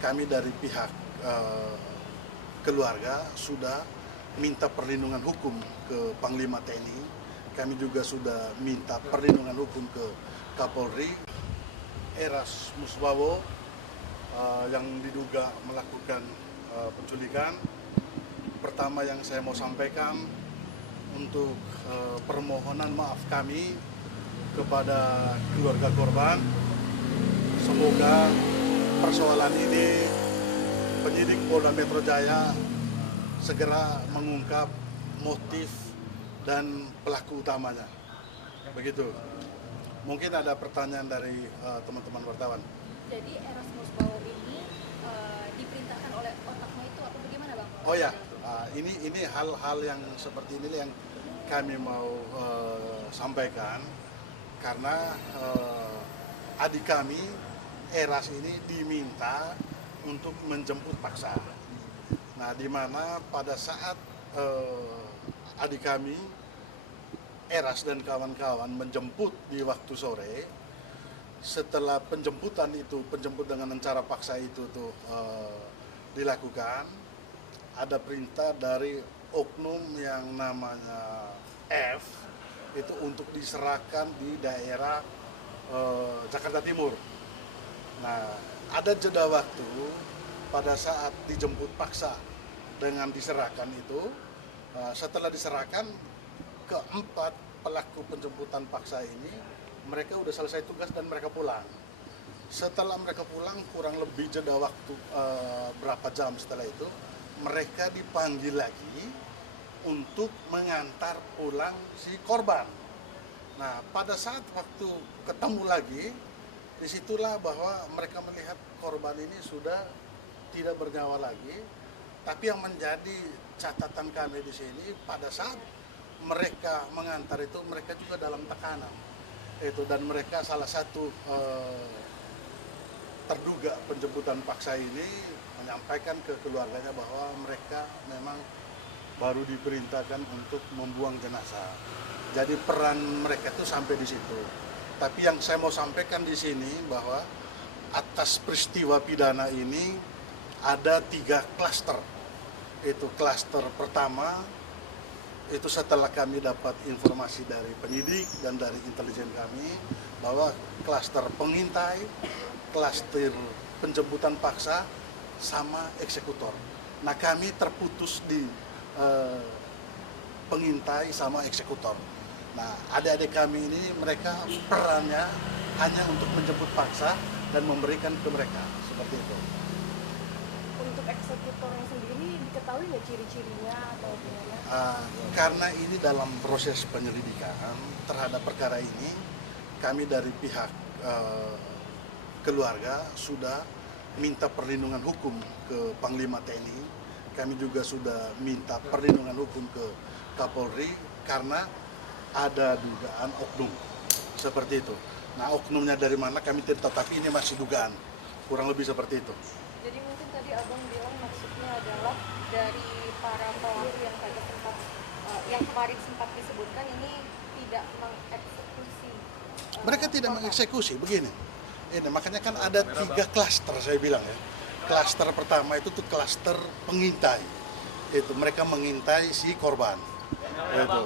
kami dari pihak keluarga sudah minta perlindungan hukum ke Panglima TNI. Kami juga sudah minta perlindungan hukum ke Kapolri. Eras Musbawo yang diduga melakukan penculikan. Pertama yang saya mau sampaikan untuk permohonan maaf kami kepada keluarga korban. Semoga persoalan ini penyidik Polda Metro Jaya segera mengungkap motif dan pelaku utamanya. Begitu. Mungkin ada pertanyaan dari teman-teman wartawan. Jadi Eras Musbawo ini diperintahkan oleh otaknya itu atau bagaimana, Bang? Oh ya, ini hal-hal yang seperti ini yang kami mau sampaikan karena adik kami Eras ini diminta untuk menjemput paksa. Nah, di mana pada saat adik kami Eras dan kawan-kawan menjemput di waktu sore, setelah penjemputan dengan cara paksa itu dilakukan, ada perintah dari oknum yang namanya F itu untuk diserahkan di daerah Jakarta Timur. Nah, ada jeda waktu pada saat dijemput paksa dengan diserahkan itu. Setelah diserahkan, keempat pelaku penjemputan paksa ini mereka udah selesai tugas dan mereka pulang. Setelah mereka pulang, kurang lebih jeda waktu berapa jam setelah itu, mereka dipanggil lagi untuk mengantar pulang si korban. Nah, pada saat waktu ketemu lagi, disitulah bahwa mereka melihat korban ini sudah tidak bernyawa lagi. Tapi yang menjadi catatan kami di sini, pada saat mereka mengantar itu, mereka juga dalam tekanan. Dan mereka salah satu terduga penjemputan paksa ini menyampaikan ke keluarganya bahwa mereka memang baru diperintahkan untuk membuang jenazah. Jadi peran mereka itu sampai di situ. Tapi yang saya mau sampaikan di sini bahwa atas peristiwa pidana ini ada 3 klaster. Itu klaster pertama, itu setelah kami dapat informasi dari penyidik dan dari intelijen kami bahwa klaster pengintai, klaster penjemputan paksa, sama eksekutor. Nah, kami terputus di pengintai sama eksekutor. Nah, adik-adik kami ini mereka perannya hanya untuk menjemput paksa dan memberikan ke mereka, seperti itu. Untuk eksekutornya sendiri diketahui nggak ciri-cirinya atau gimana? Karena ini dalam proses penyelidikan terhadap perkara ini, kami dari pihak keluarga sudah minta perlindungan hukum ke Panglima TNI. Kami juga sudah minta perlindungan hukum ke Kapolri karena ada dugaan oknum seperti itu. Nah, oknumnya dari mana kami tidak tahu, tapi ini masih dugaan, kurang lebih seperti itu. Jadi mungkin tadi Abang bilang maksudnya adalah dari para pelaku yang kemarin sempat disebutkan ini tidak mengeksekusi. Mereka tidak mengeksekusi, begini. Ini makanya kan ada 3 klaster saya bilang ya. Klaster pertama itu tuh klaster pengintai. Itu mereka mengintai si korban. Itu.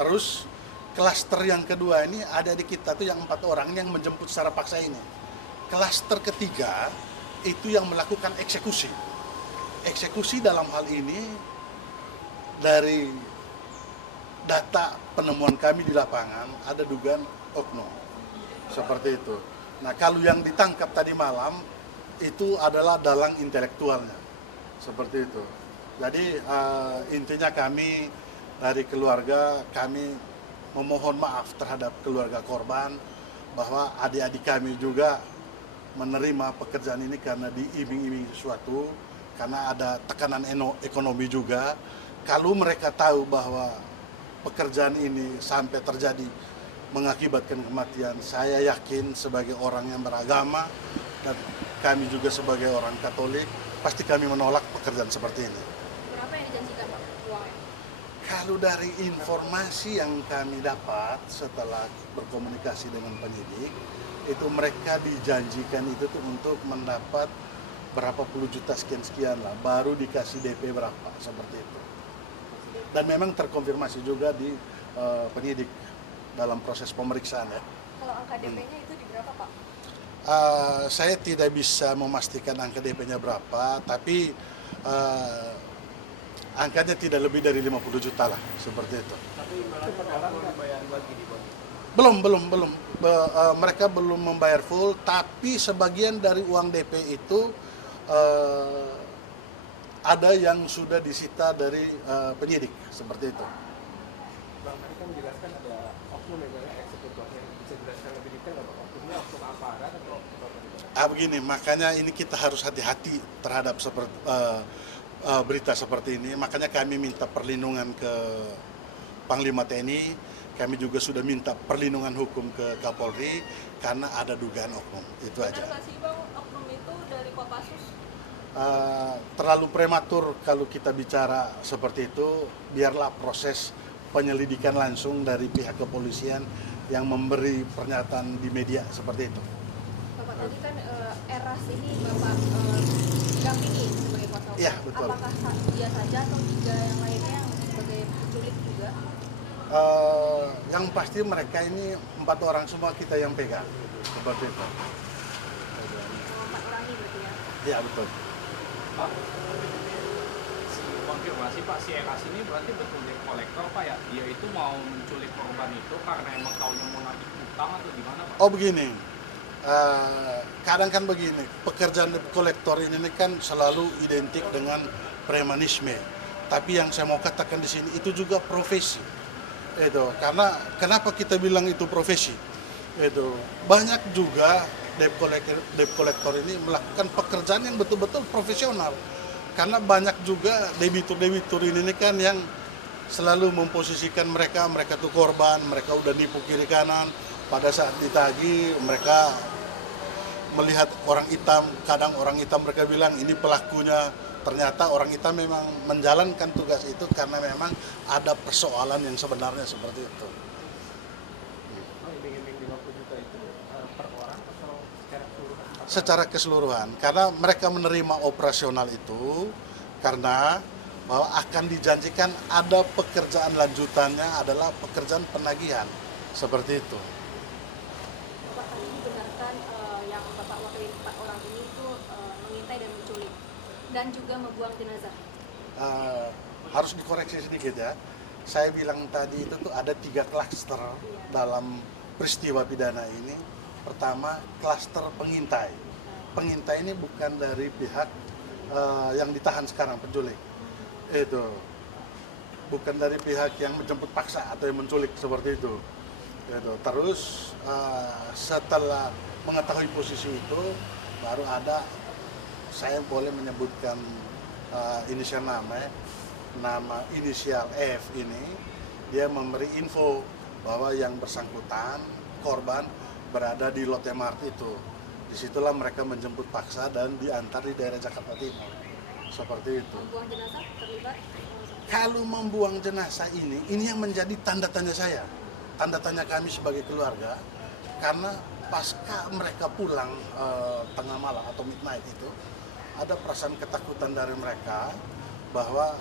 Terus klaster yang kedua ini ada di kita tuh yang 4 orang yang menjemput secara paksa ini. Klaster ketiga itu yang melakukan eksekusi. Eksekusi dalam hal ini dari data penemuan kami di lapangan ada dugaan oknum. Seperti itu. Nah, kalau yang ditangkap tadi malam itu adalah dalang intelektualnya. Seperti itu. Jadi intinya kami dari keluarga kami memohon maaf terhadap keluarga korban bahwa adik-adik kami juga menerima pekerjaan ini karena diiming-iming sesuatu, karena ada tekanan ekonomi juga. Kalau mereka tahu bahwa pekerjaan ini sampai terjadi mengakibatkan kematian, saya yakin sebagai orang yang beragama dan kami juga sebagai orang Katolik, pasti kami menolak pekerjaan seperti ini. Berapa yang dijanjikan, Pak, uangnya? Kalau dari informasi yang kami dapat setelah berkomunikasi dengan penyidik, itu mereka dijanjikan itu tuh untuk mendapat berapa puluh juta sekian-sekian lah, baru dikasih DP berapa, seperti itu. Dan memang terkonfirmasi juga di penyidik dalam proses pemeriksaan ya. Kalau angka DP-nya itu di berapa, Pak? Saya tidak bisa memastikan angka DP-nya berapa, tapi angkanya tidak lebih dari 50 juta lah, seperti itu. Tapi per orang bayar lagi dibagi. Belum. Mereka belum membayar full, tapi sebagian dari uang DP itu ada yang sudah disita dari penyidik, seperti itu. Bang tadi kan menjelaskan ada oknum yang eksekutornya. Bisa jelaskan lebih detail nggak Bang? Oknumnya oknum aparat atau oknum apa? Begini, makanya ini kita harus hati-hati terhadap berita seperti ini. Makanya kami minta perlindungan ke Panglima TNI, kami juga sudah minta perlindungan hukum ke Kapolri karena ada dugaan oknum. Itu aja. Benar nggak sih, Bang, oknum itu dari Kopassus? Terlalu prematur kalau kita bicara seperti itu. Biarlah proses penyelidikan langsung dari pihak kepolisian yang memberi pernyataan di media seperti itu. Bapak tadi kan Eras ini Bapak dampingi sebagai kuasa hukum. Iya, betul. Apakah dia saja atau juga yang lainnya yang sebagai penculik juga? Yang pasti mereka ini 4 orang semua kita yang pegang, seperti itu. 4 orang ini berarti ya? Iya, betul. Pak, konfirmasi Pak, si Eras ini berarti betul dia kolektor Pak ya? Dia itu mau menculik korban itu karena emang taunya mau nagih utang atau gimana Pak? Oh begini, kadang kan begini, pekerjaan debt kolektor ini kan selalu identik dengan premanisme. Tapi yang saya mau katakan di sini itu juga profesi. Karena kenapa kita bilang itu profesi? Banyak juga debt collector ini melakukan pekerjaan yang betul-betul profesional. Karena banyak juga debitur ini kan yang selalu memposisikan mereka tuh korban, mereka udah nipu kiri kanan. Pada saat ditagih mereka melihat orang hitam, kadang orang hitam mereka bilang ini pelakunya. Ternyata orang hitam memang menjalankan tugas itu karena memang ada persoalan yang sebenarnya seperti itu. Iming-iming 50 juta itu per orang atau secara keseluruhan? Secara keseluruhan, karena mereka menerima operasional itu karena bahwa akan dijanjikan ada pekerjaan lanjutannya adalah pekerjaan penagihan, seperti itu. Bapak tadi dibenarkan yang Bapak wakili 4 orang ini itu mengintai dan menculik dan juga membuang jenazah. Harus dikoreksi sedikit ya. Saya bilang tadi itu tuh ada 3 klaster dalam peristiwa pidana ini. Pertama, klaster pengintai. Pengintai ini bukan dari pihak yang ditahan sekarang, penculik. Itu bukan dari pihak yang menjemput paksa atau yang menculik seperti itu. Terus setelah mengetahui posisi itu, baru ada, saya boleh menyebutkan inisial nama inisial F ini, dia memberi info bahwa yang bersangkutan korban berada di Lotte Mart itu. Disitulah mereka menjemput paksa dan diantar di daerah Jakarta Timur, seperti itu. Membuang jenazah terlibat? Kalau membuang jenazah ini yang menjadi tanda tanya saya, tanda tanya kami sebagai keluarga, karena pasca mereka pulang tengah malam atau midnight itu, ada perasaan ketakutan dari mereka bahwa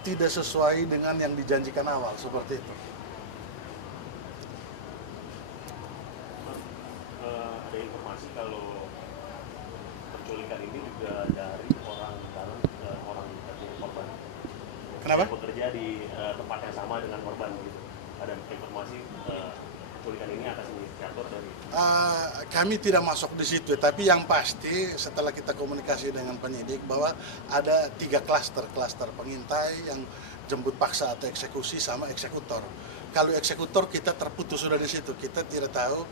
tidak sesuai dengan yang dijanjikan awal, seperti itu. Ada informasi kalau penculikan ini juga dari orang dalam orang korban. Kenapa? Yang bekerja di tempat yang sama dengan korban gitu. Ada informasi penculikan ini atas inisiator dari. Kami tidak masuk di situ, tapi yang pasti setelah kita komunikasi dengan penyidik bahwa ada 3 klaster pengintai yang jemput paksa atau eksekusi sama eksekutor. Kalau eksekutor kita terputus sudah di situ, kita tidak tahu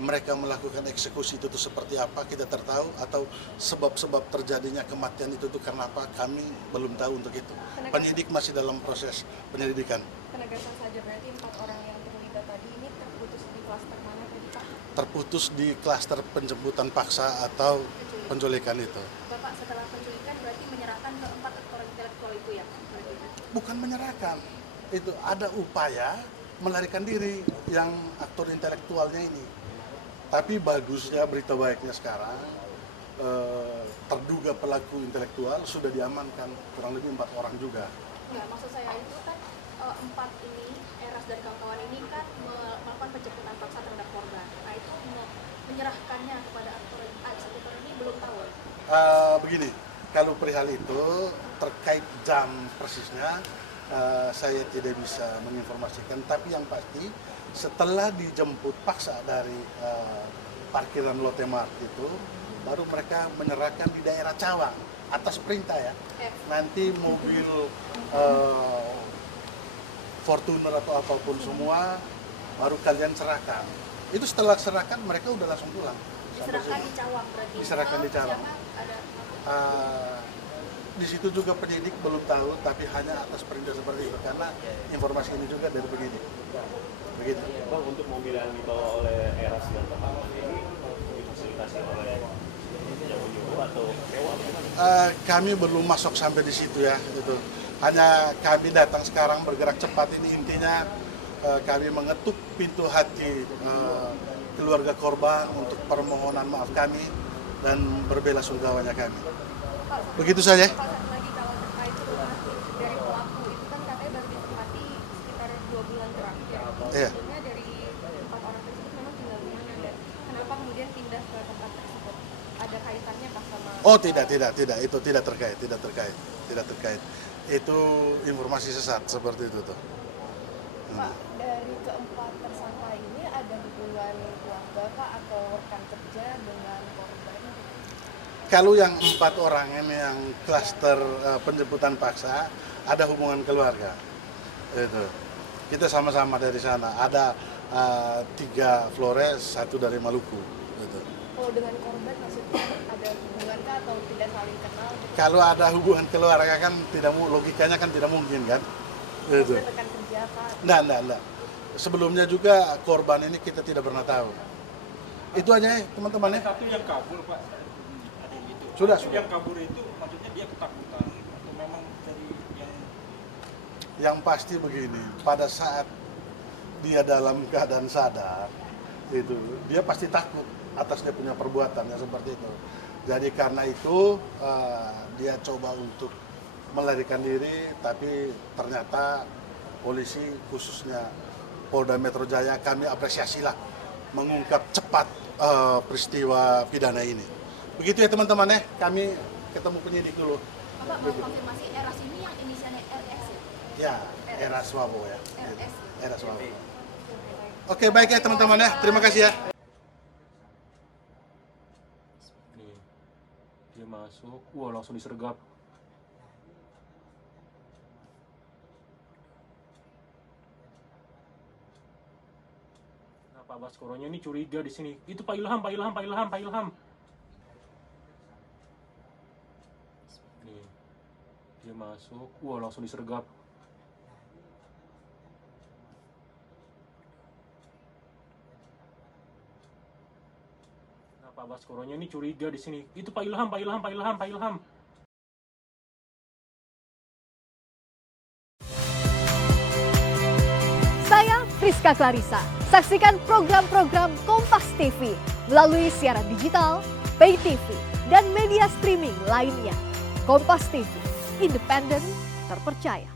mereka melakukan eksekusi itu tuh seperti apa, kita tertahu atau sebab-sebab terjadinya kematian itu tuh karena apa, kami belum tahu untuk itu. Penyidik masih dalam proses penyelidikan. Penegasan saja berarti 4 orang yang terlibat tadi ini terputus di klaster mana tadi Pak? Terputus di klaster penjemputan paksa atau penculikan itu. Bapak setelah penculikan berarti menyerahkan ke 4 aktor intelektual itu ya? Berarti. Bukan menyerahkan, itu ada upaya melarikan diri yang aktor intelektualnya ini. Tapi bagusnya, berita baiknya sekarang, terduga pelaku intelektual sudah diamankan kurang lebih 4 orang juga. Enggak, maksud saya itu kan 4 ini, Eras dan kawan-kawan ini kan melakukan penjemputan paksa terhadap korban. Nah itu menyerahkannya kepada eksekutor ini belum tahu. Begini, kalau perihal itu terkait jam persisnya saya tidak bisa menginformasikan, tapi yang pasti setelah dijemput paksa dari parkiran Lotte Mart itu, baru mereka menyerahkan di daerah Cawang atas perintah ya. Nanti mobil Fortuner atau apapun semua baru kalian serahkan. Itu setelah serahkan mereka udah langsung pulang. Diserahkan di Cawang berarti. Diserahkan di Cawang. Ada Di situ juga penyidik belum tahu, tapi hanya atas perintah seperti itu karena informasi ini juga dari penyidik. Begitu. Bang, untuk mobil yang dibawa oleh Eras dan teman-teman ini difasilitasi oleh yang menyuruh atau sewa? Kami belum masuk sampai di situ ya. Itu hanya kami datang sekarang bergerak cepat, ini intinya kami mengetuk pintu hati keluarga korban untuk permohonan maaf kami dan berbelasungkawanya kami. Begitu saja. Pak, satu lagi kalau terkait rumah dari pelaku itu kan katanya baru ditempati sekitar 2 bulan terakhir. Iya. Sebelumnya dari 4 orang tersebut memang tinggal di mana dan kenapa kemudian pindah ke tempat tersebut? Ada kaitannya kah sama? Oh tidak, itu tidak terkait. Itu informasi sesat seperti itu tuh. Pak, dari keempat tersangka ini ada hubungan keluarga Pak atau rekan kerja dengan korban? Kalau yang 4 orang ini yang klaster penjemputan paksa ada hubungan keluarga. Itu. Kita sama-sama dari sana. Ada 3 Flores, 1 dari Maluku. Gitu. Kalau dengan korban maksudnya ada hubungan kah atau tidak saling kenal? Kalau ada hubungan keluarga kan logikanya kan tidak mungkin kan. Itu. Maksudnya rekan kerja Pak? Enggak. Sebelumnya juga korban ini kita tidak pernah tahu. Itu aja ya teman-teman ya. Satu yang kabur Pak. Sudah. Yang kabur itu maksudnya dia ketakutan atau memang dari Yang pasti begini, pada saat dia dalam keadaan sadar, itu dia pasti takut atas dia punya perbuatan yang seperti itu. Jadi karena itu dia coba untuk melarikan diri, tapi ternyata polisi khususnya Polda Metro Jaya kami apresiasilah mengungkap cepat peristiwa pidana ini. Begitu ya teman-teman ya, kami ketemu penyidik dulu. Bapak mau konfirmasi Eras ini yang inisialnya RS ya? Ya, Eras Wabo ya. RS. Eras Wabo. Oke, baik ya teman-teman ya. Terima kasih ya. Nih, dia masuk, wah langsung disergap. Nah, Pak Baskoronya ini curiga di sini. Itu Pak Ilham. Nih, dia masuk, wah langsung disergap. Nah, Pak Baskoronya ini curiga di sini. Itu Pak Ilham. Saya Friska Clarissa. Saksikan program-program Kompas TV melalui siaran digital, pay TV, dan media streaming lainnya. Kompas TV, independen, terpercaya.